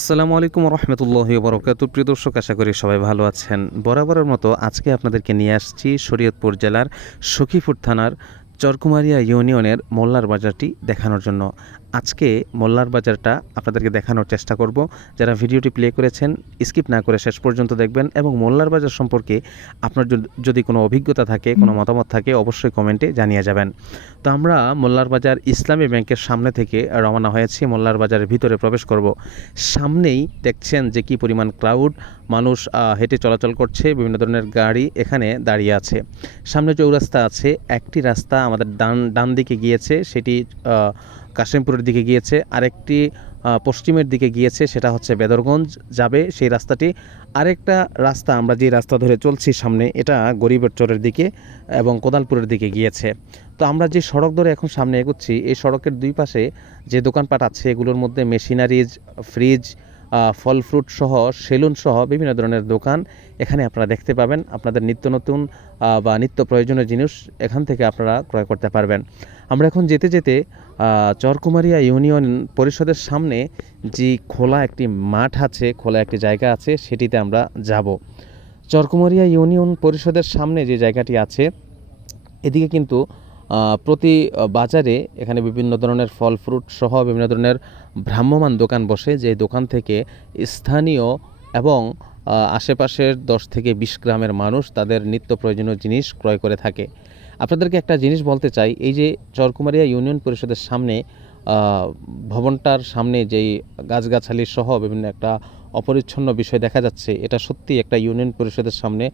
আসসালামু আলাইকুম রহমতুল্লাহি বরকাতুহু। প্রিয় দর্শক, আশা করি সবাই ভালো আছেন। বরাবরের মতো আজকে আপনাদেরকে নিয়ে আসছি শরীয়তপুর জেলার সখীপুর থানার চরকুমারিয়া ইউনিয়নের মোল্লার বাজারটি দেখানোর জন্য। আজকে মোল্লার বাজারটা আপনাদেরকে দেখানোর চেষ্টা করব। যারা ভিডিওটি প্লে করেছেন স্কিপ না করে শেষ পর্যন্ত দেখবেন এবং মোল্লার বাজার সম্পর্কে আপনার যদি কোনো অভিজ্ঞতা থাকে, কোনো মতামত থাকে, অবশ্যই কমেন্টে জানিয়ে যাবেন। তো আমরা মোল্লার বাজার ইসলামী ব্যাংকের সামনে থেকে রওনা হয়েছি। মোল্লার বাজারের ভিতরে প্রবেশ করব। সামনেই দেখছেন যে কি পরিমাণ ক্রাউড, মানুষ হেঁটে চলাচল করছে, বিভিন্ন ধরনের গাড়ি এখানে দাঁড়িয়ে আছে। সামনে চৌরাস্তা আছে, একটি রাস্তা আমাদের ডান দিকে গিয়েছে, সেটি কাশিমপুরের দিকে গিয়েছে। আরেকটি পশ্চিমের দিকে গিয়েছে, সেটা হচ্ছে বেদরগঞ্জ যাবে সেই রাস্তাটি। আরেকটা রাস্তা আমরা যে রাস্তা ধরে চলছি সামনে, এটা গরিবের চরের দিকে এবং কোদালপুরের দিকে গিয়েছে। তো আমরা যে সড়ক ধরে এখন সামনে এগোচ্ছি, এই সড়কের দুই পাশে যে দোকানপাট আছে এগুলোর মধ্যে মেশিনারিজ, ফ্রিজ, ফল ফ্রুট সহ, সেলুন সহ বিভিন্ন ধরনের দোকান এখানে আপনারা দেখতে পাবেন। আপনাদের নিত্য নতুন বা নিত্য প্রয়োজনীয় জিনিস এখান থেকে আপনারা ক্রয় করতে পারবেন। আমরা এখন যেতে যেতে চরকুমারিয়া ইউনিয়ন পরিষদের সামনে যে খোলা একটি মাঠ আছে, খোলা একটি জায়গা আছে, সেটিতে আমরা যাব। চরকুমারিয়া ইউনিয়ন পরিষদের সামনে যে জায়গাটি আছে, এদিকে কিন্তু প্রতি বাজারে এখানে বিভিন্ন ধরনের ফল ফ্রুট সহ বিভিন্ন ধরনের ভ্রাম্যমাণ দোকান বসে, যে দোকান থেকে স্থানীয় এবং আশেপাশের 10 থেকে 20 গ্রামের মানুষ তাদের নিত্য প্রয়োজনীয় জিনিস ক্রয় করে থাকে। আপনাদেরকে একটা জিনিস বলতে চাই, এই যে চরকুমারিয়া ইউনিয়ন পরিষদের সামনে ভবনটার সামনে যেই গাছগাছালি সহ বিভিন্ন একটা অপরিচ্ছন্ন বিষয় দেখা যাচ্ছে, এটা সত্যি একটা ইউনিয়ন পরিষদের সামনে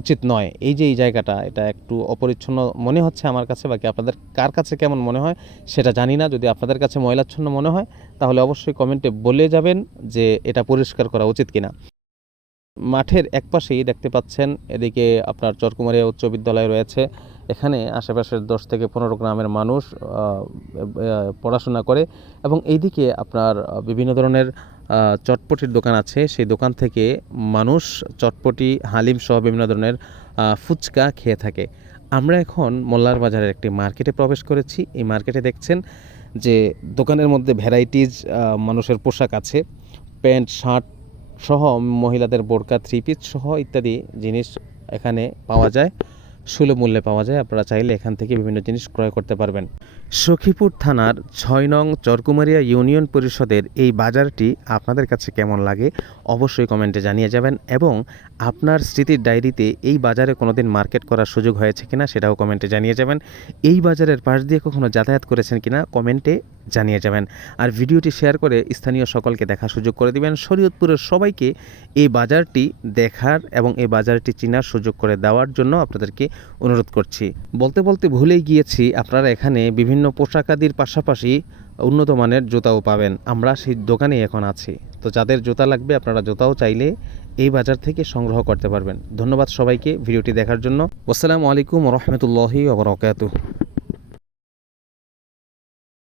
উচিত নয়। এই যে এই জায়গাটা, এটা একটু অপরিচ্ছন্ন মনে হচ্ছে আমার কাছে, বাকি আপনাদের কার কাছে কেমন মনে হয় সেটা জানি না। যদি আপনাদের কাছে ময়লাচ্ছন্ন মনে হয় তাহলে অবশ্যই কমেন্টে বলে যাবেন যে এটা পরিষ্কার করা উচিত কিনা। মাঠের একপাশেই দেখতে পাচ্ছেন, এদিকে আপনার চরকুমারিয়া উচ্চ বিদ্যালয় রয়েছে। এখানে আশেপাশের 10 থেকে 15 গ্রামের মানুষ পড়াশোনা করে এবং এইদিকে আপনার বিভিন্ন ধরনের চটপটির দোকান আছে। সেই দোকান থেকে মানুষ চটপটি, হালিম সহ বিভিন্ন ধরনের ফুচকা খেয়ে থাকে। আমরা এখন মোল্লার বাজারের একটি মার্কেটে প্রবেশ করেছি। এই মার্কেটে দেখছেন যে দোকানের মধ্যে ভ্যারাইটিজ মানুষের পোশাক আছে, প্যান্ট, শার্ট সহ, মহিলাদের বোরকা, থ্রি পিস সহ ইত্যাদি জিনিস এখানে পাওয়া যায়, সুলভ মূল্যে পাওয়া যায়। আপনারা চাইলে এখান থেকে বিভিন্ন জিনিস ক্রয় করতে পারবেন। সখীপুর থানার 6 নং চরকুমারিয়া ইউনিয়ন পরিষদের এই বাজারটি আপনাদের কাছে কেমন লাগে অবশ্যই কমেন্টে জানিয়ে যাবেন এবং আপনার স্মৃতির ডায়েরিতে এই বাজারে কোনোদিন মার্কেট করার সুযোগ হয়েছে কিনা সেটাও কমেন্টে জানিয়ে যাবেন। এই বাজারের পাশ দিয়ে কখনো যাতায়াত করেছেন কিনা কমেন্টে জানিয়ে যাবেন। আর ভিডিওটি শেয়ার করে স্থানীয় সকলকে দেখার সুযোগ করে দিবেন। শরীয়তপুরের সবাইকে এই বাজারটি দেখার এবং এই বাজারটি চেনার সুযোগ করে দেওয়ার জন্য আপনাদেরকে অনুরোধ করছি। বলতে বলতে ভুলেই গিয়েছি, আপনারা এখানে বিভিন্ন পোশাকাদির পাশাপাশি উন্নত মানের জুতাও পাবেন। আমরা সেই দোকানে এখন আছি। তো যাদের জুতা লাগবে আপনারা জুতাও চাইলে এই বাজার থেকে সংগ্রহ করতে পারবেন। ধন্যবাদ সবাইকে ভিডিওটি দেখার জন্য। আসসালামু আলাইকুম রহমতুল্লাহি ওয়া বারাকাতুহু।